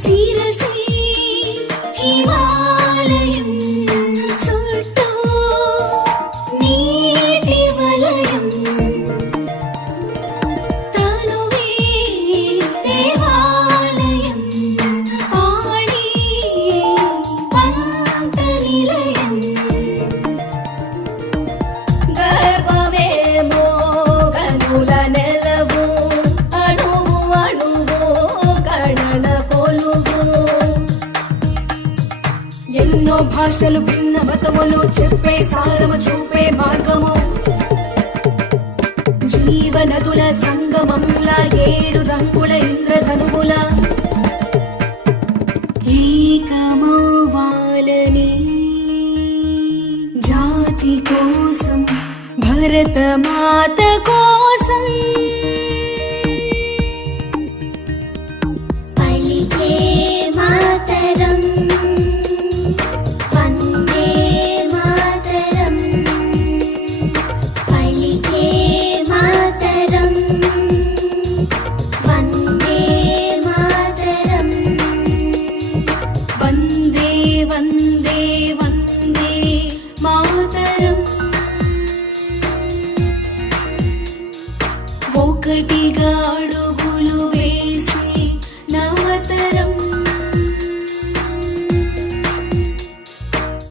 శిరసి హిమాలయం చుట్టూ నీటి వలయం తనువే దేవాలయం పాడి పంట నిలయం గర్భమేమో కనుల నెలవు అణువు అణువు కణల కొలువు ఎన్నో భాషలు భిన్న మతములు చెప్పే సారము చూపే మార్గము జీవనదుల సంగమంలా 7 రంగుల ఇంద్రధనువుల ఏకమవ్వాలని జాతి కోసం భరత మాత కోసం పలికే మాతరం వందే మాతరం పలికే మాతరం వందే మాతరం వందే వందే వందే మాతరం ఒకటిగా